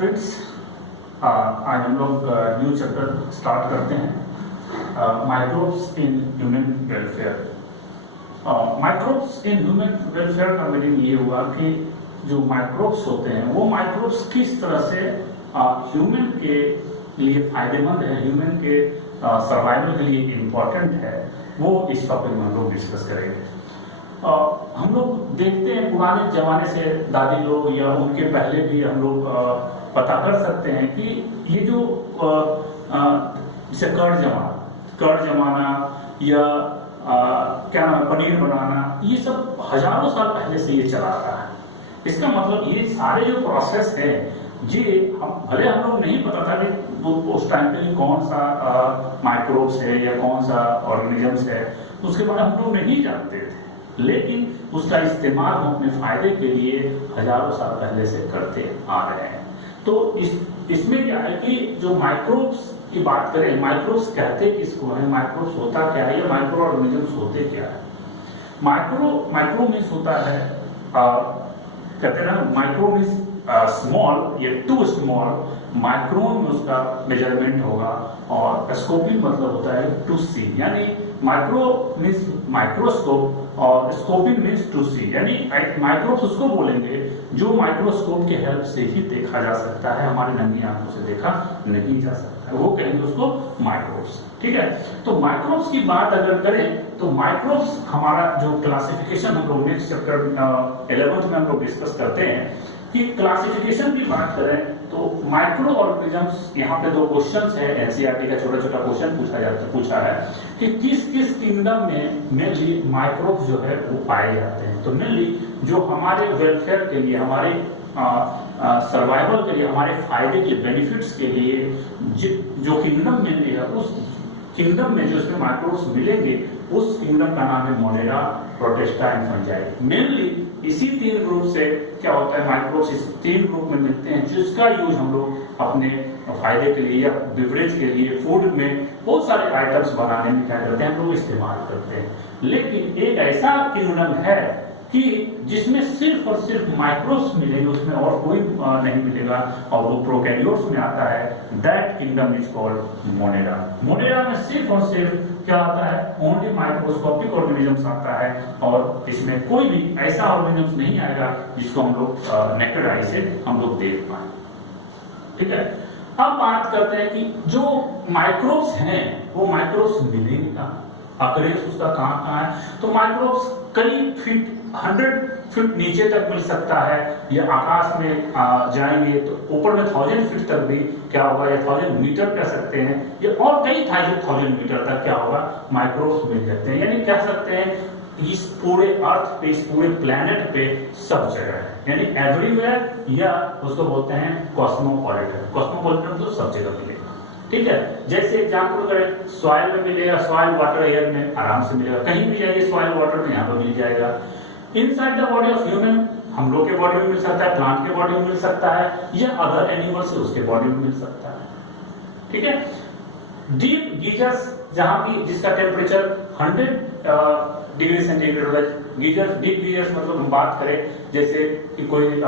Friends, आज हम लोग न्यू चैप्टर स्टार्ट करते हैं, microbes in human welfare. Microbes in human welfare का मीनिंग ये हुआ कि जो माइक्रोब्स होते हैं वो माइक्रोब्स किस तरह से ह्यूमन के लिए फायदेमंद है, ह्यूमन के सर्वाइवल के लिए इम्पोर्टेंट है, वो इस टॉपिक में हम लोग डिस्कस करेंगे। हम लोग देखते हैं पुराने जमाने से दादी लोग या उनके पहले भी हम लोग पता कर सकते हैं कि ये जो जैसे कर्ड जमाना या क्या नाम है, पनीर बनाना, ये सब हजारों साल पहले से ये चला आ रहा है। इसका मतलब ये सारे जो प्रोसेस है, ये भले हम लोग नहीं पता था कि उस टाइम पे कौन सा माइक्रोब्स है या कौन सा ऑर्गेनिजम्स है, तो उसके बारे में हम लोग नहीं जानते थे, लेकिन उसका इस्तेमाल हम अपने फायदे के लिए हजारों साल पहले से करते आ रहे हैं। तो इसमें क्या है कि जो माइक्रोब्स की बात करें, माइक्रोब्स कहते किसको है, माइक्रोब्स होता क्या है, या माइक्रो ऑर्गेनिजम्स होते क्या है। माइक्रो मीन्स होता है कहते हैं ना, माइक्रो मीन्स स्मॉल या टू स्मॉल, माइक्रोन में उसका मेजरमेंट होगा, और स्कोपिंग मतलब होता है टू सी, यानी माइक्रो मीन्स माइक्रोस्कोप और स्कोपिंग मीन्स टू सी, यानी माइक्रोब्स उसको बोलेंगे जो माइक्रोस्कोप के हेल्प से ही देखा जा सकता है, हमारी नंगी आंखों से देखा नहीं जा सकता है, वो कहेंगे उसको माइक्रोब्स। ठीक है, तो माइक्रोब्स की बात अगर करें तो माइक्रोब्स हमारा जो क्लासिफिकेशन हम लोग नेक्स्ट चैप्टर 11th में हम लोग डिस्कस करते हैं कि क्लासिफिकेशन की बात करें तो माइक्रो ऑर्गेनिजम्स, यहाँ पे दो क्वेश्चंस है, एनसीईआरटी का छोटा छोटा क्वेश्चन पूछा है कि किस किस किंगडम में मेनली माइक्रोब्स जो है वो पाए जाते हैं। तो मेनली जो हमारे वेलफेयर के लिए, हमारे सर्वाइवल के लिए, हमारे फायदे के बेनिफिट्स के लिए जो किंगडम मेनली है, उस किंगडम में जो इसमें माइक्रोब्स मिलेंगे उस किंगडम का नाम है Monera, protista and fungi. Mainly इसी तीन ग्रुप से क्या होता है, माइक्रोब्स इस तीन ग्रुप में मिलते हैं, जिसका यूज हम लोग अपने फायदे के लिए या बिवरेज के लिए, फूड में बहुत सारे आइटम्स बनाने में क्या करते हैं हम लोग इस्तेमाल करते हैं। लेकिन एक ऐसा किंगडम है कि जिसमें सिर्फ और सिर्फ माइक्रोब्स मिलेंगे, उसमें और कोई नहीं मिलेगा, और वो प्रोकैरियोट्स में आता है। That kingdom is called Monera. Monera में सिर्फ और सिर्फ क्या आता है, ओनली माइक्रोस्कोपिक ऑर्गेनिजम्स आता है, और इसमें कोई भी ऐसा ऑर्गेनिजम्स नहीं आएगा जिसको हम लोग नेकेड आई से हम लोग देख पाए। ठीक है, अब बात करते हैं कि जो माइक्रोब्स हैं वो माइक्रोब्स मिलेंगे कहाँ, अकरेंस उसका कहाँ है। तो माइक्रोब्स कई फीट 100 फीट नीचे तक मिल सकता है, या आकाश में जाएंगे तो ऊपर में 1000 फीट तक भी क्या होगा, या 1000 मीटर कह सकते हैं, या और कई 1000 मीटर तक क्या होगा, माइक्रोब्स मिल जाते हैं। यानी कह सकते हैं इस पूरे अर्थ पे, इस पूरे प्लेनेट पे सब जगह है, यानी एवरीवेयर, या उसको बोलते हैं कॉस्मोपॉलिटन। कॉस्मोपॉलिटन तो सब जगह मिलेगा। ठीक है, जैसे एग्जाम्पल करें, सॉइल में मिलेगा, सॉइल वाटर एयर में आराम से मिलेगा, कहीं भी जाएगी सॉइल वाटर में यहाँ पर मिल जाएगा। Inside the body of human, हम लोग के बॉडी में मिल सकता है, प्लांट के बॉडी में मिल सकता है, या अदर एनिमल से उसके बॉडी में मिल सकता है। ठीक है, डीप गीजर्स, जहां की जिसका टेम्परेचर 100 डिग्री सेंटीग्रेड होगा, गीजर्स, डीप गीजर्स मतलब हम बात करें जैसे कि कोई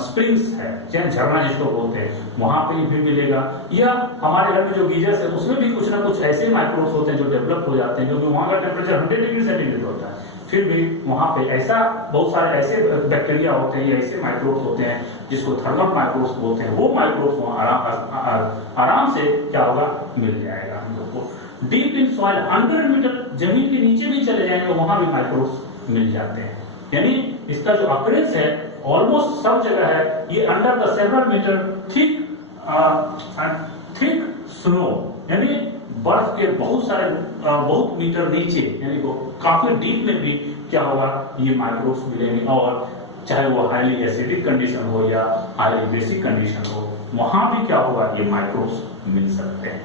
स्प्रिंग्स है, चाहे झरना जिसको बोलते हैं, वहां पे भी मिलेगा, या हमारे घर में जो गीजर्स है उसमें भी कुछ ना कुछ ऐसे माइक्रोब्स होते हैं जो डेवलप हो जाते हैं, क्योंकि वहां का टेम्परेचर 100 डिग्री सेंटीग्रेड होता है, फिर भी वहां पे ऐसा बहुत सारे ऐसे बैक्टीरिया होते हैं या ऐसे माइक्रोब्स होते हैं जिसको थर्मल माइक्रोब्स बोलते हैं, वो माइक्रोब्स वहां आराम से क्या होगा, मिल जाएगा हम लोग को। डीप इन सॉइल 100 मीटर जमीन के नीचे भी चले जाएंगे, वहां भी माइक्रोब्स मिल जाते हैं। यानी इसका जो अकरेंस है ऑलमोस्ट सब जगह है। ये under the several meter thick snow, यानी बर्फ के बहुत मीटर नीचे, यानी काफी डीप में भी क्या होगा, ये माइक्रोब्स मिलेंगे, और चाहे वो हाईली एसिडिक कंडीशन हो या हाईली बेसिक कंडीशन हो, वहां भी क्या होगा, ये माइक्रोब्स मिल सकते हैं।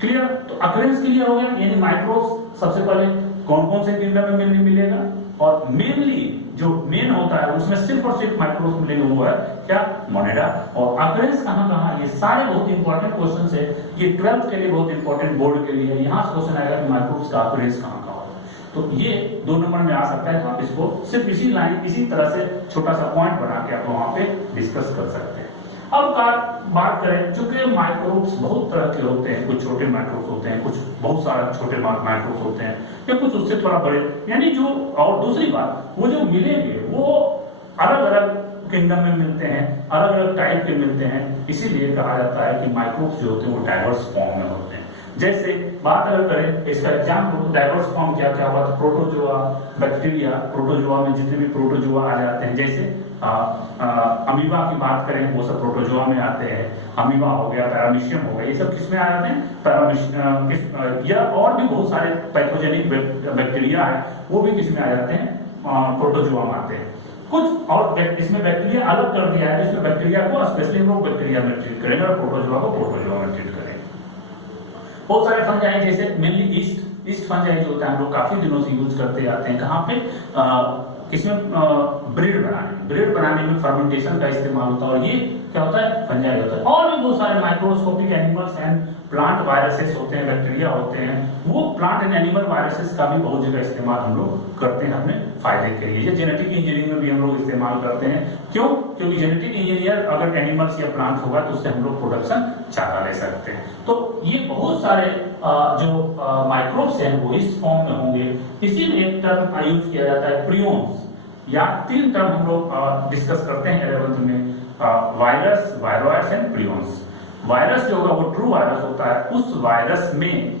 क्लियर, तो अकरेंस क्लियर हो गया, यानी माइक्रोब्स सबसे पहले कौन कौन से किंगडम में मिलेगा, और मेनली जो मेन होता है उसमें सिर्फ और सिर्फ माइक्रोब्स मिलेंगे, वो है क्या, मोनेरा। और अकरेंस कहाँ कहाँ, ये सारे बहुत इंपॉर्टेंट क्वेश्चन है, ये 12th के लिए बहुत इंपॉर्टेंट, बोर्ड के लिए यहाँ से क्वेश्चन आएगा कि माइक्रोब्स का अकरेंस कहाँ कहाँ होता है। तो ये 2 नंबर में आ सकता है, तो आप इसको सिर्फ इसी तरह से छोटा सा पॉइंट बना के आप वहां पे डिस्कस कर सकते हैं। अब बात करें, चूंकि माइक्रोब्स बहुत तरह के होते हैं, कुछ छोटे माइक्रोब्स होते हैं, कुछ बहुत सारे छोटे माइक्रोब्स होते हैं, या कुछ उससे थोड़ा बड़े, यानी जो, और दूसरी बात, वो जो मिलेंगे वो अलग अलग किंगडम में मिलते हैं, अलग अलग टाइप के मिलते हैं, इसीलिए कहा जाता है कि माइक्रोब्स जो होते हैं वो डाइवर्स फॉर्म में होते हैं। जैसे बात अगर करें इसका एग्जाम्पल, डाइवर्स फॉर्म क्या क्या हुआ, तो प्रोटोजोआ, बैक्टीरिया, प्रोटोजोआ में जितने भी प्रोटोजोआ आ जाते हैं, जैसे अमीबा की बात करें वो सब प्रोटोजोआ में आते हैं, अमीबा हो गया, पैरामीशियम हो गया, ये सब किसमें आ जाते हैं, या और भी बहुत सारे पैथोजेनिक बैक्टीरिया है वो भी किसमें आ जाते हैं, प्रोटोजोआ में आते हैं। कुछ और इसमें बैक्टीरिया अलग कर दिया है, इसमें बैक्टीरिया को स्पेशली हम लोग बैक्टीरिया में ट्रीट करेंगे और प्रोटोजोआ को प्रोटोजोआ में ट्रीट करेंगे। बहुत सारे फंजाई जैसे मेनली ईस्ट फंजाई जो होता है हम लोग काफी दिनों से यूज करते आते हैं, कहाँ पे किसमें, ब्रेड बनाने में फर्मेंटेशन का इस्तेमाल होता है, और ये क्या होता है, फंजाई होता है। और भी बहुत सारे microscopic animals and plant viruses होते हैं, बैक्टीरिया होते हैं, वो प्लांट एंड एनिमल वायरसेस का भी बहुत जगह इस्तेमाल हम लोग करते हैं अपने फायदे के लिए। ये जेनेटिक इंजीनियरिंग में भी हम लोग इस्तेमाल करते हैं। क्यों? क्योंकि जेनेटिक इंजीनियर अगर एनिमल्स या प्लांट होगा तो उससे हम लोग प्रोडक्शन ज्यादा ले सकते हैं। तो ये बहुत सारे जो माइक्रोब्स हैं वो इस फॉर्म में होंगे। इसीलिए एक टर्म यूज किया जाता है प्रियोन्स, या 3 टर्म हम लोग डिस्कस करते हैं 11th में, virus, viroids and prions. Virus जो होगा वो ट्रू वायरस होता है, उस वायरस में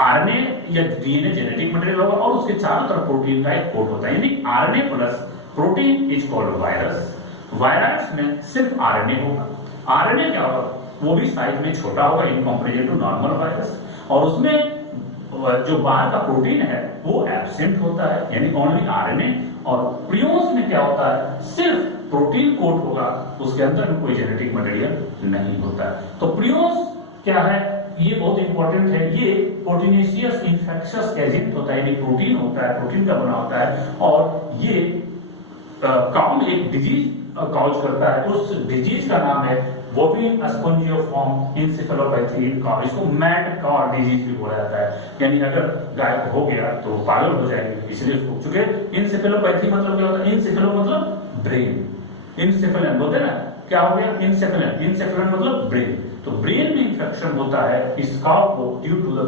आरएनए या डीएनए जेनेटिक मटेरियल होगा और उसके चारों तरफ प्रोटीन का एक कोट होता है, यानी RNA plus protein is called virus. Virus में सिर्फ आरएनए होगा। आरएनए क्या होगा, वो भी साइज में छोटा होगा in comparison to normal virus, और उसमें जो बाहर का प्रोटीन है वो एब्सेंट होता है, यानी ओनली आरएनए। और प्रियोन्स में क्या होता है, सिर्फ प्रोटीन कोट होगा, उसके अंदर में कोई जेनेटिक मटेरियल नहीं होता है। तो प्रियोन्स क्या है, ये बहुत इंपॉर्टेंट है। ये प्रोटीनेशियस इन्फेक्शियस एजेंट होता है, यानी प्रोटीन होता है, प्रोटीन का बना होता है, और ये काउ में एक डिजीज कॉज करता है। उस डिजीज का नाम है बोविन स्पॉन्जियोफॉर्म इंसेफेलोपैथी काउ। इसको मैड काउ डिजीज भी बोला जाता है, यानी अगर गाय हो गया तो पागल हो जाएगी, इसलिए उसको, चूंकि इंसेफेलोपैथी मतलब क्या होता है, इंसेफेलो मतलब ब्रेन, इंसेफेलन बोलते हैं ना, क्या हो गया, इंसेफेलन, इंसेफेलन मतलब ब्रेन। तो ब्रेन में इंफेक्शन होता है इस काउ को ड्यू टू द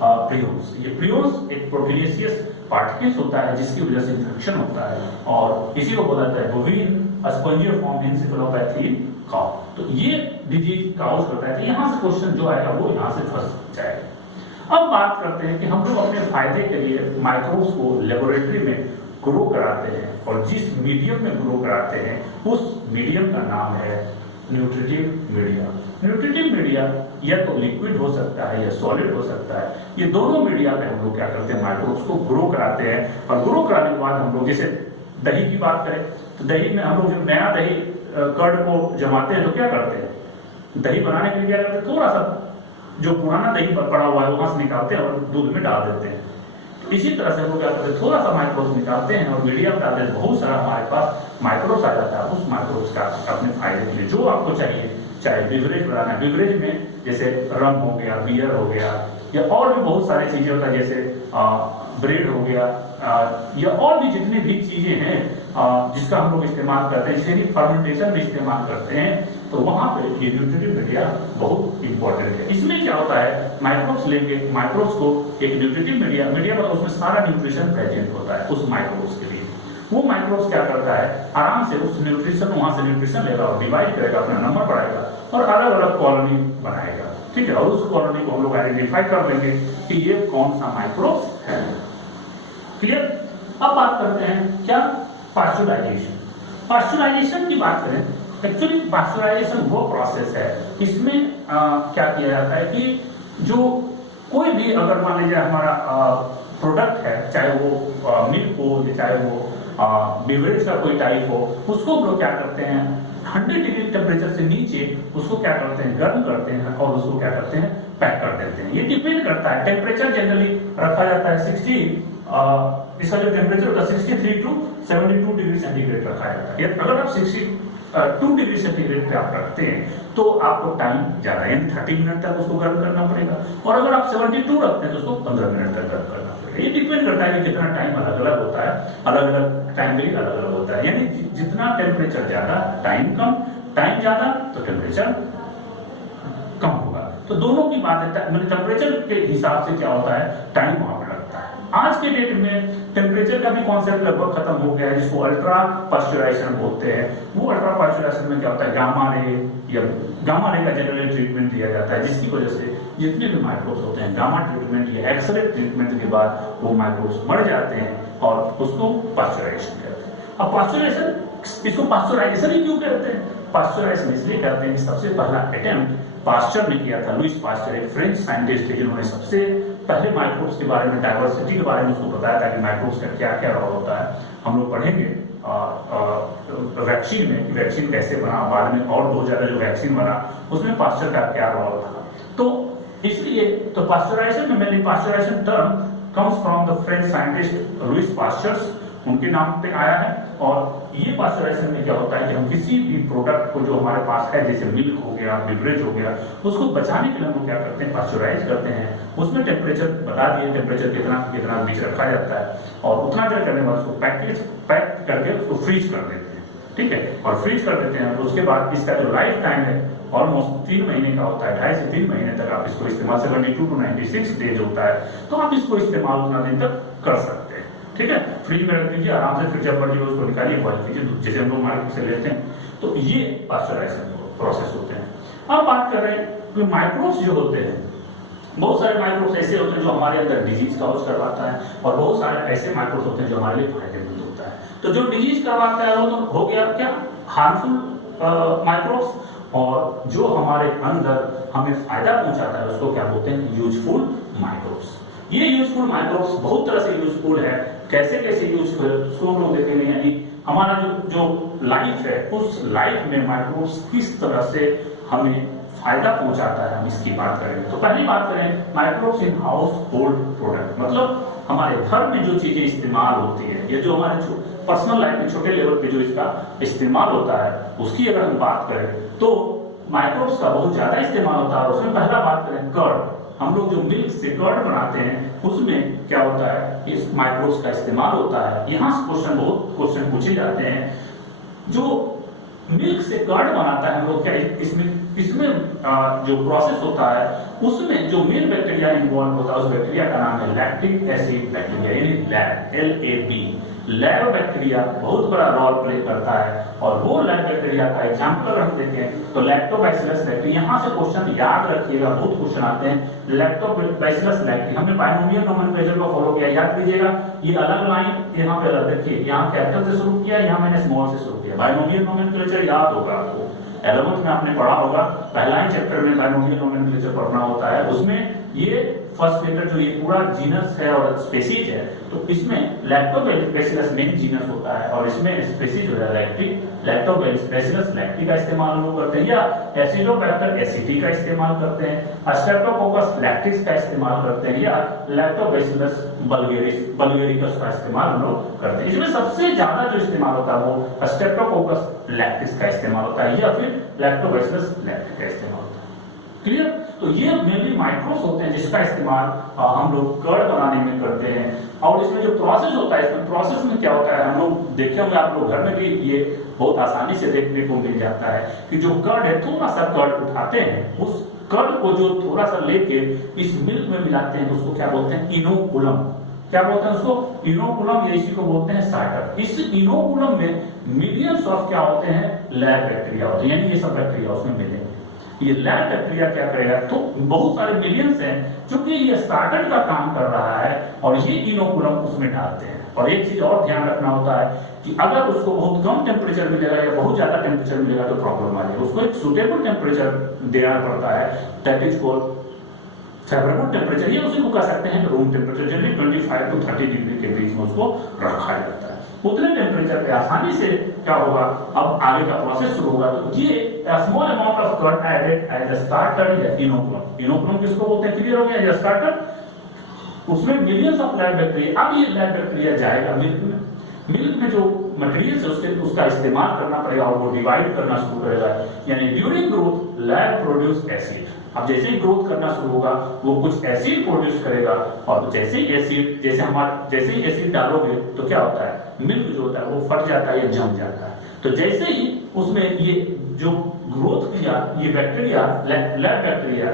प्रियोन्स। ये प्रियोन्स एक प्रोटीनेशियस पार्टिकल्स होता है जिसकी वजह से इंफेक्शन होता है, और इसी को बोला जाता है बोविन स्पॉन्जियोफॉर्म इंसेफेलोपैथी काउ। तो ये डिजीज काउज करता है। तो यहाँ से क्वेश्चन जो आएगा वो यहाँ से फंस जाएगा। अब बात करते हैं कि हम लोग अपने फायदे के लिए माइक्रोब्स को लेबोरेटरी में ग्रो कराते हैं, और जिस मीडियम में ग्रो कराते हैं उस मीडियम का नाम है न्यूट्रिटिव मीडिया। न्यूट्रिटिव मीडिया या तो लिक्विड हो सकता है या सॉलिड हो सकता है। ये दोनों मीडिया में हम लोग क्या करते हैं, माइक्रोब्स को ग्रो कराते हैं, और ग्रो कराने के बाद हम लोग, जैसे दही की बात करें तो दही में हम लोग जब नया दही कर्ड को जमाते हैं तो क्या करते हैं, दही बनाने के लिए क्या करते हैं, थोड़ा सा जो पुराना दही पड़ा हुआ है वहां से निकालते हैं और दूध में डाल देते हैं। तो इसी तरह से हम लोग क्या करते हैं, थोड़ा सा माइक्रोब्स निकालते हैं और मीडिया में डालते हैं, बहुत सारा हमारे पास माइक्रोब्स आ जाता है। उस माइक्रोब्स का अपने फायदे के लिए जो आपको चाहिए, चाहे बिवरेज बनाना है, बिवरेज में जैसे रम हो गया, बियर हो गया, या और भी बहुत सारी चीजें होता है, जैसे ब्रेड हो गया, या और भी जितनी भी चीजें हैं जिसका हम लोग इस्तेमाल करते हैं, जैसे फर्मेंटेशन में इस्तेमाल करते हैं, तो वहां पे ये न्यूट्रिटिव मीडिया बहुत इंपॉर्टेंट है। इसमें क्या होता है, माइक्रोब्स लेंगे, माइक्रोब्स को एक न्यूट्रिटिव मीडिया मतलब उसमें सारा न्यूट्रिशन प्रेजेंट होता है उस माइक्रोब्स के लिए। वो माइक्रोब्स क्या करता है, आराम से उस न्यूट्रिशन, वहां से न्यूट्रिशन लेगा और डिवाइड करेगा, अपना नंबर बढ़ाएगा और अलग अलग कॉलोनी बनाएगा, ठीक है। और उस कॉलोनी को हम लोग आइडेंटिफाई कर लेंगे कि ये कौन सा माइक्रोब्स है। क्लियर। अब बात करते हैं क्या, पास्चुराइजेशन। पास्चुराइजेशन की बात करें, एक्चुअली पास्चुराइजेशन वो प्रोसेस है, इसमें क्या किया जाता है कि जो कोई भी, अगर मान लीजिए हमारा प्रोडक्ट है, चाहे वो मिल्क हो, चाहे वो बेवरेज का कोई टाइप हो, उसको हम लोग क्या करते हैं, 100 डिग्री टेम्परेचर से नीचे उसको क्या करते हैं, गर्म करते हैं और उसको क्या करते हैं, पैक कर देते हैं। ये डिपेंड करता है, टेम्परेचर जनरली रखा जाता है 60, इसका जो टेम्परेचर होता है 63 टू 72 डिग्री सेंटीग्रेड रखा जाता है। अगर आप 62 डिग्री सेंटीग्रेड पे आप रखते हैं तो आपको टाइम ज्यादा, यानी 30 मिनट तक उसको गर्म करना पड़ेगा, और अगर आप 72 रखते हैं तो उसको 15 मिनट तक गर्म करना पड़ेगा। ये डिपेंड करता है कि कितना टाइम अलग अलग होता है, अलग अलग टाइम पीरियड अलग अलग होता है, यानी जितना टेम्परेचर ज्यादा, टाइम कम, टाइम ज्यादा तो टेम्परेचर कम होगा। तो दोनों की बात है, मतलब टेम्परेचर के हिसाब से क्या होता है, टाइम वहां पर लगता है। आज के डेट में टेम्परेचर का भी कॉन्सेप्ट लगभग खत्म हो गया है, जिसको अल्ट्रा पास्चुराइजेशन बोलते हैं। वो अल्ट्रा पास्चुराइजेशन में क्या होता है, गामा रे का जनरली ट्रीटमेंट दिया जाता है, जिसकी वजह से जितने भी माइक्रोब्स होते हैं गामा ट्रीटमेंट या एक्सरे ट्रीटमेंट के बाद वो माइक्रोब्स मर जाते हैं और उसको पास्चुराइजेशन कहते हैं। अब पास्चुराइजेशन, इसको पास्चुराइजेशन ही क्यों कहते हैं? पास्चुराइजेशन इसलिए कहते हैं कि सबसे पहला अटेम्प्ट पास्चर ने किया था। लुइस पास्चर एक फ्रेंच साइंटिस्ट थे, जिन्होंने सबसे पहले माइक्रोब्स के बारे में, डाइवर्सिटी के बारे में उसको बताया था कि माइक्रोब्स का क्या क्या रोल होता है। हम लोग पढ़ेंगे वैक्सीन में, वैक्सीन कैसे बना, बाद में और बहुत ज्यादा जो वैक्सीन बना उसमें पास्चर का क्या रोल था। तो इसलिए तो पास्चुराइजेशन में, mainly pasteurization term comes from the French scientist Louis Pasteur, उनके नाम पे आया है। और ये पास्चुराइजेशन में क्या होता है कि हम किसी भी प्रोडक्ट को जो हमारे पास है, जैसे मिल्क हो गया, बिवरेज हो गया, उसको बचाने के लिए हम क्या करते हैं, पास्चुराइज करते हैं। उसमें टेम्परेचर बता दिए, टेम्परेचर कितना बीच रखा जाता है और उतना देर करने बाद उसको पैक करके उसको फ्रीज कर देते हैं, ठीक है, और फ्रीज कर देते हैं। उसके बाद इसका जो लाइफ टाइम है ऑलमोस्ट 3 महीने का होता है, 2.5 से 3 महीने तक आप इसको इस्तेमाल, 72 to 96 डेज होता है, तो आप इसको इस्तेमाल उतना दिन तक कर सकते हैं, ठीक है। फ्रिज में रख दीजिए, आराम से, फिर जब मर्जी उसको निकालिए, बॉइल कीजिए, जैसे हम लोग मार्केट से लेते हैं। तो ये पास्चुराइजेशन प्रोसेस होते हैं। अब बात कर रहे हैं कि माइक्रोब्स जो होते हैं, बहुत सारे माइक्रोब्स ऐसे होते हैं जो हमारे अंदर डिजीज कॉज करवाता है, और बहुत सारे ऐसे माइक्रोब्स होते हैं जो हमारे लिए फायदेमंद होता है। तो जो डिजीज करवाता है वो तो हो गया क्या, हार्मफुल माइक्रोब्स, और जो हमारे अंदर हमें फायदा पहुंचाता है उसको क्या बोलते हैं, यूजफुल माइक्रोब्स। ये यूजफुल माइक्रोब्स बहुत तरह से यूजफुल है। कैसे कैसे यूजफुल है उसको हम लोग देखेंगे, यानी हमारा जो लाइफ है उस लाइफ में माइक्रोब्स किस तरह से हमें फायदा पहुंचाता है, हम इसकी बात करेंगे। तो पहली बात करें microbes in house hold product, मतलब हमारे घर में जो चीजें इस्तेमाल होती है, या जो हमारे पर्सनल लाइफ में छोटे लेवल पे जो इसका इस्तेमाल होता है, उसकी अगर हम बात करें तो माइक्रोब्स का बहुत ज्यादा इस्तेमाल होता है। उसमें पहला बात करें कर्ड, हम लोग जो मिल्क से कर्ड बनाते हैं उसमें क्या होता है, इस माइक्रोब्स का इस्तेमाल होता है। यहाँ से बहुत क्वेश्चन पूछे जाते हैं, जो मिल्क से कर्ड बनाता है हम लोग, क्या इसमें जो प्रोसेस होता है उसमें जो मेन बैक्टीरिया इन्वॉल्व होता है, उस बैक्टीरिया का नाम है लैक्टिक एसिड बैक्टीरिया, यानी लैब, LAB। लैब बैक्टीरिया बहुत बड़ा रोल प्ले करता है, और वो लैब बैक्टीरिया का एग्जांपल हम देते हैं तो लैक्टोबैसिलस लैक्टी। यहाँ से क्वेश्चन याद रखिएगा, बहुत क्वेश्चन आते हैं। लैक्टोबैसिलस लैक्टी, हमने बायनोमियल नोमेनक्लेचर को फॉलो किया, याद कीजिएगा। ये अलग लाइन यहाँ पे देखिए, यहाँ कैपिटल से शुरू किया, यहाँ मैंने स्मॉल से शुरू किया। बायनोमियल नोमेनक्लेचर याद होगा आपको, 11th में आपने पढ़ा होगा, पहला ही चैप्टर में बायनोमियल नोमेनक्लेचर पढ़ना होता है। उसमें ये फर्स्ट लेटर जो ये पूरा जीनस है और स्पेसीज है, तो इसमें लैक्टोबैसिलस मेन जीनस होता है, और इसमें स्पेसीज जो है लैक्टोबैसिलस लैक्टी का इस्तेमाल हम लोग करते हैं, या एसिडोबैक्टर एसिटी का इस्तेमाल करते हैं, स्ट्रेप्टोकोकस लैक्टिस का इस्तेमाल करते हैं, या लैक्टोबैसिलस बल्गेरिकस का इस्तेमाल हम लोग करते हैं। इसमें सबसे ज्यादा जो इस्तेमाल होता है वो स्ट्रेप्टोकोकस लैक्टिस का इस्तेमाल होता है, या फिर लैक्टोबैसिलस लैक्टी का इस्तेमाल होता है। क्लियर? तो ये मेनली माइक्रोब्स होते हैं जिसका इस्तेमाल हम लोग कर्ड बनाने में करते हैं। और इसमें जो प्रोसेस होता है, इसमें प्रोसेस में क्या होता है, हम लोग देखे होंगे, आप लोग घर में भी ये बहुत आसानी से देखने को मिल जाता है कि जो कर्ड है, थोड़ा सा कर्ड उठाते हैं, उस कर्ड को जो थोड़ा सा लेके इस मिल्क में मिलाते हैं, उसको क्या बोलते हैं, इनोकुलम। क्या बोलते हैं उसको, इनोकुलम, या इसी को बोलते हैं स्टार्टर। इस इनोकुलम में मिलियंस ऑफ क्या होते हैं, लैब बैक्टीरिया होते हैं, यानी ये सब बैक्टीरिया उसमें मिलेंगे। ये लैब बैक्टीरिया क्या करेगा, तो बहुत सारे मिलियंस हैं, क्योंकि ये स्टार्टर का काम कर रहा है, और ये इनोकुलम उसमें डालते हैं। और एक चीज और ध्यान रखना होता है कि अगर उसको बहुत कम टेम्परेचर मिलेगा या बहुत ज्यादा टेम्परेचर मिलेगा तो प्रॉब्लम आ जाएगा। उसको एक सुटेबल टेम्परेचर देना पड़ता है, that is called favourable temperature, ये उसी को कह सकते हैं room temperature, generally 25 to 30 degree के बीच में उसको रखा जाता है। उतने टेम्परेचर पे आसानी से क्या होगा, अब आगे का प्रोसेस शुरू होगा। तो ये small amount of curd added as a starter या इनोकुलम। इनोकुलम किसको बोलते हैं, क्लियर हो गया, या स्टार्टर। उसमें मिलियंस ऑफ लैब बैक्टीरिया, अब ये लैब बैक्टीरिया जाएगा मिल्क में, मिल्क में जो मटेरियल है उसका इस्तेमाल करना पड़ेगा, और वो डिवाइड करना शुरू करेगा, यानी during growth lab produce acid. अब जैसे ही ग्रोथ करना शुरू होगा वो कुछ एसिड प्रोड्यूस करेगा, और जैसे ही एसिड डालोगे तो क्या होता है, मिल्क जो होता है वो फट जाता है या जम जाता है। तो जैसे ही उसमें ये जो ग्रोथ किया ये बैक्टीरिया, लैब बैक्टीरिया,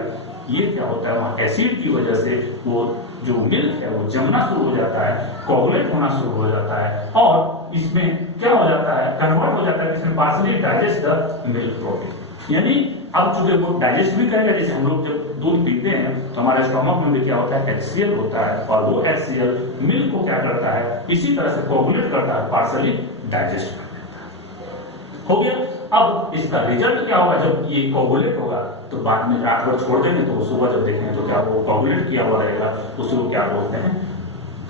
ये क्या होता है वहाँ एसिड की वजह से वो जो मिल्क है वो जमना शुरू हो जाता है, कोगुलेट होना शुरू हो जाता है और इसमें क्या हो जाता है, कन्वर्ट हो जाता है, इसमें partially digest the milk protein. यानी अब चूंकि वो डाइजेस्ट भी करेगा, जैसे हम लोग जब दूध पीते हैं तो हमारे स्टोमक में भी क्या होता है, HCl होता है और वो HCl मिल्क को क्या करता है, इसी तरह से कोगुलेट करता है, पार्शली डाइजेस्ट कर देता है। हो गया। अब इसका रिजल्ट क्या होगा, जब ये कोगुलेट होगा तो बाद में रात भर छोड़ देंगे तो सुबह जब देखेंगे तो क्या वो कोगुलेट किया हुआ रहेगा, उसको क्या बोलते हैं,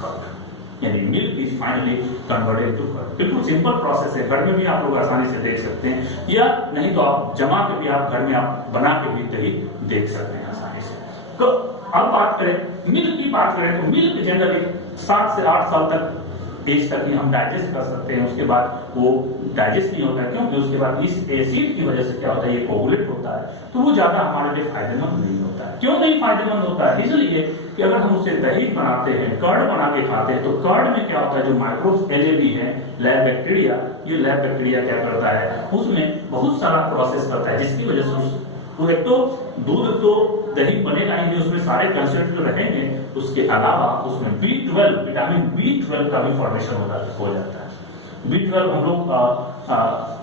कर्ड। यानी milk is finally converted to curd. बिल्कुल सिंपल प्रोसेस है, घर में भी आप लोग आसानी से देख सकते हैं, या नहीं तो आप जमा के भी आप घर में आप बना के भी दही देख सकते हैं आसानी से। तो अब बात करें मिल्क की, बात करें तो मिल्क जनरली 7 से 8 साल तक एज तक ही हम डाइजेस्ट कर सकते हैं, उसके बाद वो डाइजेस्ट नहीं होता है, क्योंकि उसके बाद इस एसिड की वजह से क्या होता है, ये कोगुलेट होता है, तो वो ज्यादा हमारे लिए फायदेमंद नहीं होता है। क्यों नहीं फायदेमंद होता है, इसलिए कि अगर हम उसे दही बनाते हैं, कर्ड बना के खाते हैं, तो कर्ड में क्या होता है, जो माइक्रोब्स LAB है, लैब बैक्टीरिया, ये लैब बैक्टीरिया क्या करता है, उसमें बहुत सारा प्रोसेस करता है, जिसकी वजह से वो एक तो दूध तो दही बनेगा ही नहीं, उसमें सारे कंसेंट्रेट रहेंगे, उसके अलावा उसमें B12 विटामिन B12 का भी फॉर्मेशन हो जाता है। B12 हम लोग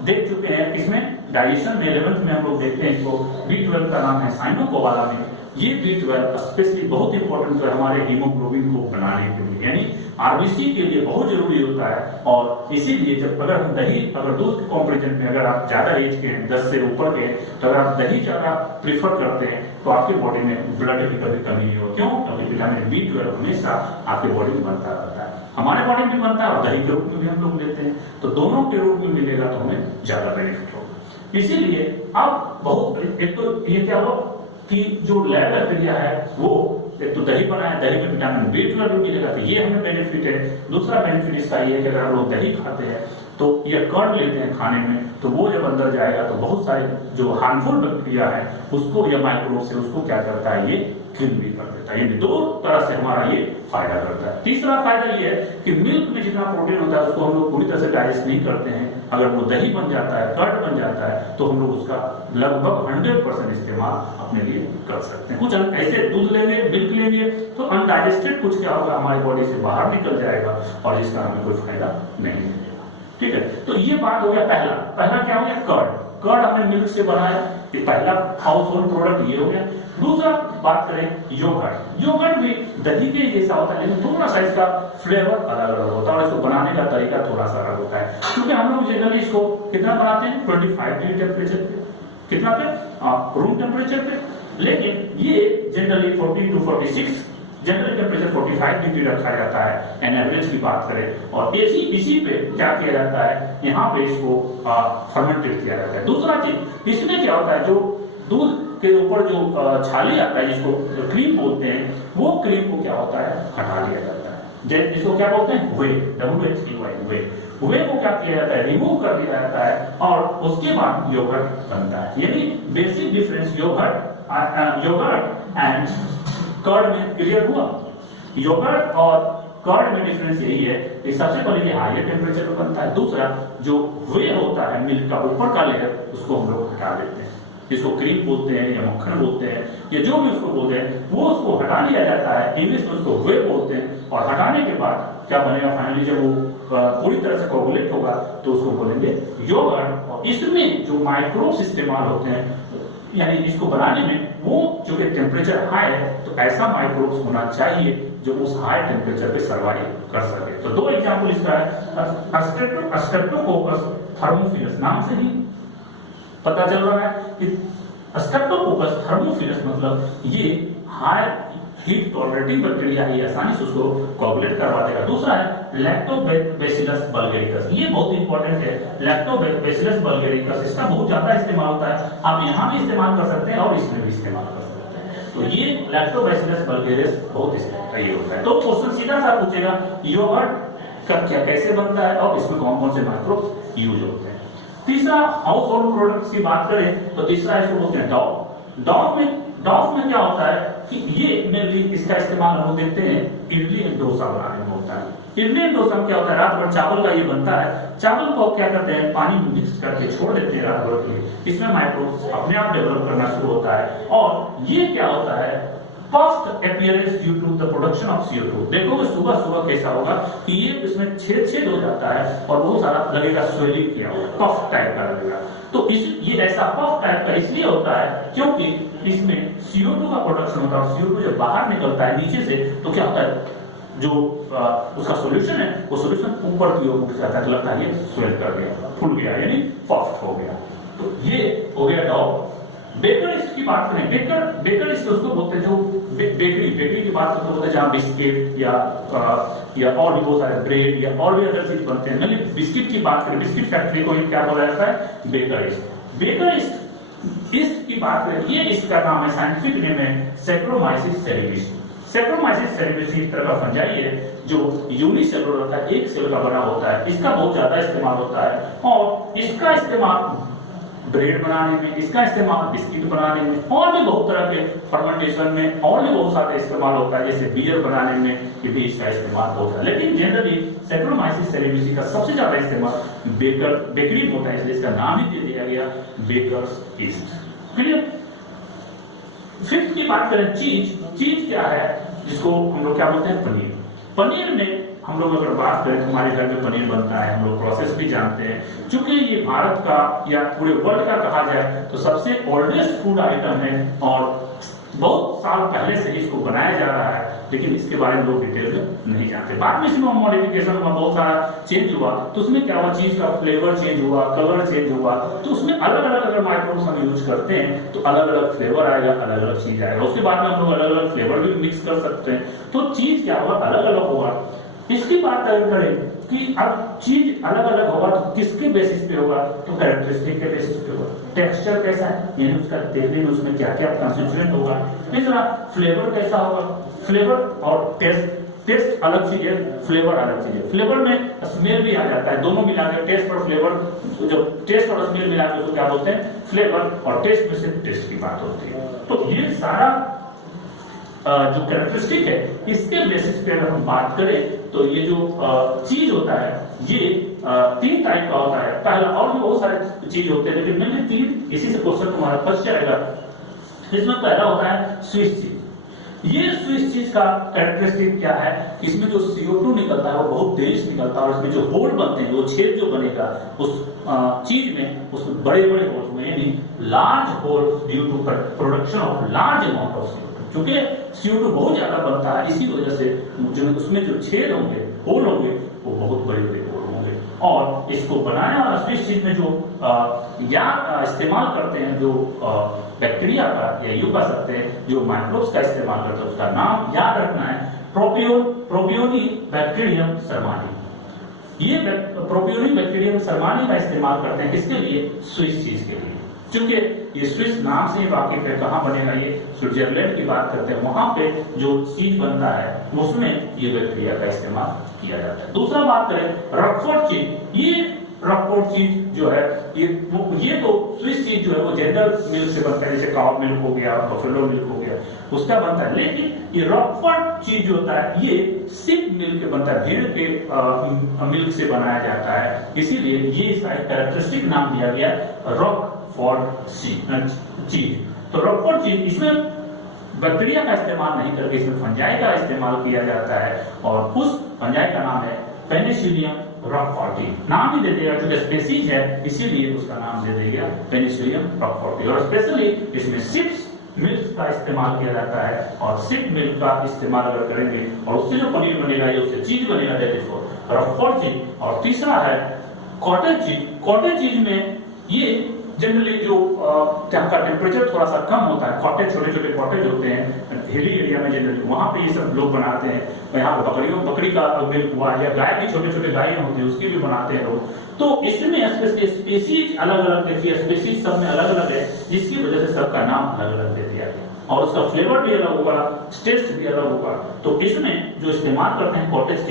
देख चुके हैं, इसमें डाइजेशन में 11th में हम लोग देखते हैं इसको, B12 का नाम है साइनोकोबालामिन। ये B12 स्पेशली बहुत इंपॉर्टेंट है हमारे हीमोग्लोबिन को बनाने के लिए, यानी RBC के लिए बहुत जरूरी होता है। और इसीलिए जब अगर हम दही, अगर दूध के कंपैरिजन में अगर आप ज्यादा एज के हैं, 10 से ऊपर के, तो अगर आप दही ज्यादा प्रीफर करते हैं तो आपके बॉडी में ब्लड की कभी कमी नहीं हो। क्यों? क्योंकि विटामिन B12 हमेशा आपके बॉडी में बनता रहता है, हमारे बॉडी में बनता है और दही के रूप में भी हम लोग लेते हैं, तो दोनों के रूप में मिलेगा तो हमें ज्यादा बेनिफिट होगा। इसीलिए अब बहुत, एक तो ये क्या हुआ कि जो लैब बैक्टीरिया है वो एक तो दही बनाया, दही में विटामिन B12 भी मिलेगा, तो ये हमें बेनिफिट है। दूसरा बेनिफिट इसका ये है कि अगर हम लोग दही खाते हैं तो ये कर्ड लेते हैं खाने में, तो वो जब अंदर जाएगा तो बहुत सारे जो हार्मफुल बैक्टीरिया है उसको, या माइक्रोब से उसको क्या करता है, ये किल भी कर देता है। ये दो तरह से हमारा ये फायदा करता है। तीसरा फायदा ये है कि मिल्क में जितना प्रोटीन होता है उसको हम लोग पूरी तरह से डाइजेस्ट नहीं करते हैं, अगर वो दही बन जाता है, कर्ड बन जाता है, तो हम लोग उसका लगभग 100% इस्तेमाल अपने लिए कर सकते हैं। कुछ ऐसे दूध लेंगे, मिल्क लेंगे तो अनडाइजेस्टेड कुछ क्या होगा, हमारी बॉडी से बाहर निकल जाएगा और जिसका हमें कोई फायदा नहीं मिलेगा। ठीक है, तो ये बात हो गया पहला क्या हो गया, कर्ड हमने मिल्क से बनाया, ये पहला हाउस होल्ड प्रोडक्ट ये हो गया। दूसरा बात करें योगर्ट भी दही के जैसा होता है, लेकिन थोड़ा सा इसका फ्लेवर अलग अलग होता है और इसको बनाने का तरीका थोड़ा सा अलग होता है, क्योंकि हम लोग जनरली इसको कितना बनाते हैं 25 डिग्री टेम्परेचर पे, कितना पे, रूम टेम्परेचर पे, लेकिन ये generally 40 to 46 general temperature 45 degree रखा जाता है, एन एवरेज की बात करें, और इसी पे क्या किया जाता है, यहाँ पे इसको फर्मेंटेड किया जाता है। दूसरा चीज इसमें क्या होता है, जो दूध के ऊपर जो छाली आता है जिसको क्रीम बोलते हैं, वो क्रीम को क्या होता है, हटा लिया जाता है, जिसको क्या बोलते हैं, वे को क्या किया जाता है, रिमूव कर दिया जाता है, और उसके बाद योगर्ट बनता है। यानी basic difference yogurt and curd में क्लियर हुआ। योगर्ट और कर्ड में डिफरेंस यही है कि सबसे पहले हायर टेम्परेचर पर बनता है, दूसरा जो वे होता है मिल्क का ऊपर का लेयर उसको हम लोग हटा देते हैं, जिसको क्रीम बोलते हैं या मक्खन बोलते हैं या जो भी उसको बोलते हैं, वो उसको हटा लिया जाता है, इंग्लिश में उसको वे बोलते हैं। और हटाने के बाद क्या बनेगा, फाइनली जब वो पूरी तरह से कोगुलेट होगा तो उसको बोलेंगे योगर्ट। और इसमें जो माइक्रोब्स इस्तेमाल होते हैं, यानी इसको बनाने में वो जो कि टेम्परेचर हाई है, तो ऐसा माइक्रोब्स होना चाहिए जो उस हाई टेम्परेचर पे सर्वाइव कर सके। तो दो एग्जांपल इसका है, स्ट्रेप्टोकोकस थर्मोफिलस, नाम से ही पता चल रहा है कि स्ट्रेप्टोकोकस थर्मोफिलस मतलब ये हाई हीट टॉलरेटिंग बैक्टीरिया है, आसानी से उसको कोगुलेट करवा देगा। दूसरा है लैक्टोबैसिलस बल्गेरिकस, ये बहुत इंपॉर्टेंट है, लैक्टोबैसिलस बल्गेरिकस, इसका बहुत ज्यादा इस्तेमाल होता है, आप यहाँ भी इस्तेमाल कर सकते हैं और इसमें भी इस्तेमाल कर सकते हैं। तो ये लैक्टोबैसिलस बल्गेरिकस बहुत ये होता है। तो क्वेश्चन सीधा सा पूछेगा योगर्ट का क्या कैसे बनता है और इसमें कौन कौन से माइक्रोब्स यूज होते हैं। तीसरा हाउस होल्ड प्रोडक्ट्स की बात करें तो तीसरा इसको बोलते हैं डॉव में क्या होता है कि ये मेनली इसका इस्तेमाल हम लोग देखते हैं इडली एंड डोसा बनाने में होता है। इंडियन डोसा में क्या होता है, रात भर चावल का ये बनता है, चावल को क्या करते हैं पानी में मिक्स करके छोड़ देते हैं रात भर के लिए, इसमें माइक्रोब्स अपने आप डेवलप करना शुरू होता है, और ये क्या होता है first appearance due to the production of CO2। देखोगे सुबह सुबह कैसा होगा कि ये इसमें छेद हो जाता है और बहुत सारा लगेगा स्वेलिंग किया हुआ, पफ टाइप का लगेगा। तो ये ऐसा पफ टाइप का इसलिए होता है क्योंकि इसमें CO2 का प्रोडक्शन होता है, और CO2 जब बाहर निकलता है नीचे से तो क्या होता है, जो उसका सॉल्यूशन है वो सॉल्यूशन ऊपर की ओर उठ जाता है, तो लगता है ये स्वेल कर गया, फूल गया, यानी पफ्ड हो गया। तो ये हो गया डॉ। बेकर ईस्ट की बात करें, बेकर ईस्ट उसको बोलते हैं जो बेकरी की बात करते हैं, बोलते हैं जहाँ बिस्किट या और भी बहुत सारे ब्रेड या और भी अदर चीज बनते हैं। मतलब बिस्किट की बात करें, बिस्किट फैक्ट्री को क्या बोला जाता है, बेकर ईस्ट। बेकर ईस्ट की बात करें, ये इसका नाम है, साइंटिफिक नेम है सैक्रोमाइसिस सेरेविसी। सैक्रोमाइसिस सेरेविसी एक तरह का फंजाई है जो यूनिसेलुलर होता है, एक सेल का बना होता है, इसका बहुत ज्यादा इस्तेमाल होता है, और इसका इस्तेमाल ब्रेड बनाने में, इसका इस्तेमाल बिस्किट बनाने में, और भी बहुत तरह के फर्मेंटेशन में और भी बहुत सारे इस्तेमाल होता है, जैसे बियर बनाने में ये भी इसका इस्तेमाल होता है। लेकिन जनरली सैक्रोमाइसिस सेरेविसी का सबसे ज्यादा इस्तेमाल बेकरी में होता है, इसलिए इसका नाम ही दे दिया गया बेकर्स ईस्ट। क्लियर। फिफ्थ की बात करें, चीज क्या है, जिसको हम लोग क्या बोलते हैं, पनीर। पनीर में हम लोग अगर बात करें, हमारे घर में पनीर बनता है, हम लोग प्रोसेस भी जानते हैं। चूंकि ये भारत का या पूरे वर्ल्ड का कहा जाए तो सबसे ओल्डेस्ट फूड आइटम है, और बहुत साल पहले से इसको बनाया जा रहा है, लेकिन इसके बारे में लोग डिटेल में नहीं जानते। बाद में इसमें मॉडिफिकेशन हुआ, बहुत सारा चेंज हुआ, तो उसमें क्या हुआ, चीज का फ्लेवर चेंज हुआ, कलर चेंज हुआ, तो उसमें अलग अलग अगर माइक्रोब्स हम यूज करते हैं तो अलग अलग फ्लेवर आएगा, अलग अलग चीज आएगा। उसके बाद में हम लोग अलग अलग फ्लेवर भी मिक्स कर सकते हैं, तो चीज क्या हुआ, अलग अलग होगा। इसकी बात करें कि अब चीज अलग अलग होगा तो किसके बेसिस पे होगा, तो कैरेक्टरिस्टिक के बेसिस पे होगा। टेक्सचर कैसा है, यानी उसका देखने में उसमें क्या क्या कंस्टिट्यूएंट होगा। इस तरह फ्लेवर कैसा होगा, फ्लेवर और टेस्ट अलग चीज है, फ्लेवर अलग चीज है। फ्लेवर में स्मेल भी आ जाता है, दोनों मिला के टेस्ट और फ्लेवर, जब टेस्ट और स्मेल मिला के उसको क्या बोलते हैं, फ्लेवर, और टेस्ट में से टेस्ट की बात होती है। तो ये सारा जो कैरेक्टरिस्टिक है, इसके बेसिस पे अगर हम बात करें तो ये जो चीज होता है ये 3 टाइप का होता है। पहला, और भी बहुत सारे चीज होते हैं, लेकिन मैंने 3, इसी से क्वेश्चन तुम्हारा फंस जाएगा। इसमें पहला होता है स्विस चीज। ये स्विस चीज का कैरेक्टरिस्टिक क्या है, इसमें जो CO2 निकलता है वो बहुत तेज निकलता है, और इसमें जो होल बनते हैं, वो छेद जो बनेगा उस चीज में, उसमें बड़े बड़े होल्स में, यानी large holes due to production of large amount of CO2। क्योंकि CO2 बहुत ज्यादा बनता है, इसी वजह से जो उसमें जो छेद होंगे, होल होंगे, वो बहुत बड़े बड़े होल होंगे। और इसको बनाने वाला स्विस चीज में जो इस्तेमाल करते हैं, जो बैक्टीरिया का, या यूं कह सकते हैं जो माइक्रोब्स का इस्तेमाल करते हैं, उसका नाम याद रखना है, प्रोपियोनी बैक्टीरियम सरमानी। ये प्रोपियोनी बैक्टीरियम सरमानी का इस्तेमाल करते हैं, किसके लिए, स्विस चीज के लिए। क्योंकि ये स्विस नाम से ही वाकिफ है, कहाँ बनेगा, ये स्विट्जरलैंड की बात करते हैं, वहां पे जो चीज बनता है उसमें ये बैक्टीरिया का इस्तेमाल किया जाता है। दूसरा बात करें रॉकफोर्ड चीज, ये रॉकफोर्ड चीज जो है ये तो स्विस चीज जो है वो जनरल मिल्क से बनता है, जैसे काउ मिल्क हो गया, बफेलो मिल्क हो गया, उसका बनता है। लेकिन ये रॉकफोर्ड चीज जो होता है ये सिप मिल्क के बनता है, भेड़ के मिल्क से बनाया जाता है, इसीलिए ये इसका एक कैरेक्टरिस्टिक नाम दिया गया रॉकफोर्ड चीज। तो रॉकफोर्ड चीज, इसमें बैक्टीरिया का इस्तेमाल नहीं करके इसमें फंजाई का इस्तेमाल किया जाता है, और उस फंजाई का नाम है पेनिसिलियम रॉकफोर्टी। नाम ही दे देगा, क्योंकि स्पीसीज है इसीलिए उसका नाम दे देगा पेनिसिलियम रॉकफोर्टी। और स्पेशली इसमें सिप्स मिल्क का इस्तेमाल किया जाता है, और सिप मिल्क का इस्तेमाल अगर करेंगे और उससे जो पनीर बनेगा या उससे चीज बनेगा, देखो रॉकफोर्ड चीज। और तीसरा है कॉटेज चीज। कॉटेज चीज में ये जनरली जो जहाँ का टेम्परेचर थोड़ा सा कम होता है, कॉटेज छोटे छोटे कॉटेज होते हैं हिली एरिया में जनरली, वहां पे ये सब लोग बनाते हैं। यहाँ बकरी का मिल्क हुआ, या गाय की छोटे छोटे गायें होती है उसकी भी बनाते हैं लोग। तो इसमें स्पेसीज अलग अलग देखिए, स्पेसीज सब में अलग अलग है, जिसकी वजह से सबका नाम अलग अलग दे दिया गया। और उसका फ्लेवर भी अलग होगा, टेस्ट भी अलग होगा। तो इसमें जो इस्तेमाल करते हैं कॉटेज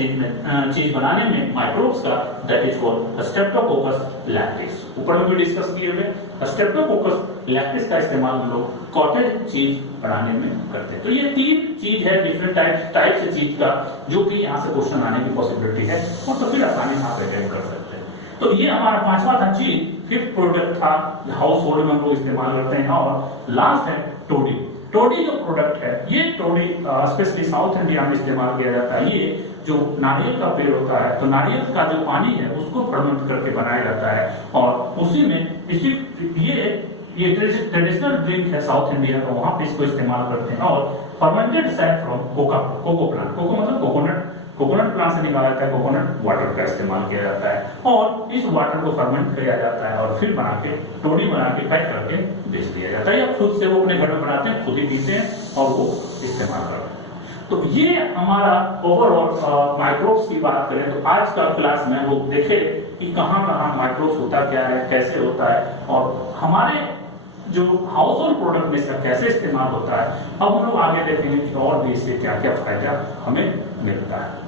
चीज बनाने में माइक्रोब्स का, that is called Streptococcus lactis. ऊपर में भी डिस्कस किए हुए स्ट्रेप्टोकोकस लैक्टिस का इस्तेमाल हम लोग कॉटेज चीज बनाने में करते हैं। तो ये 3 चीज है, डिफरेंट टाइप से चीज का, जो कि यहाँ से क्वेश्चन आने की पॉसिबिलिटी है, और तो फिर आसानी से आप अटेम्प्ट कर सकते हैं। तो ये हमारा 5वां था चीज। 5th प्रोडक्ट था हाउस होल्ड में हम लोग इस्तेमाल करते हैं, और लास्ट है टोडी। टोडी जो प्रोडक्ट है, ये टोडी स्पेशली साउथ इंडिया में इस्तेमाल किया जाता है। ये जो नारियल का पेड़ होता है, तो नारियल का जो पानी है उसको फर्मेंट करके बनाया जाता है, और उसी में ये ट्रेडिशनल ड्रिंक है साउथ इंडिया का, वहां पे इसको इस्तेमाल करते हैं। और fermented sap from coco plant, coco मतलब कोकोनट प्लांट से निकाला जाता है, कोकोनट वाटर का इस्तेमाल किया जाता है, और इस वाटर को फर्मेंट किया जाता है और फिर बना के टोडी बना के पैक करके बेच दिया जाता है, या खुद से वो अपने घर में बनाते हैं, खुद ही पीते हैं और वो इस्तेमाल करते हैं। तो ये हमारा ओवरऑल माइक्रोब्स की बात करें तो आज का क्लास में वो देखे कि कहाँ कहाँ माइक्रोब्स होता क्या है, कैसे होता है, और हमारे जो हाउस होल्ड प्रोडक्ट में इसका कैसे इस्तेमाल होता है। अब हम लोग आगे देखेंगे कि और भी इससे क्या क्या फायदा हमें मिलता है।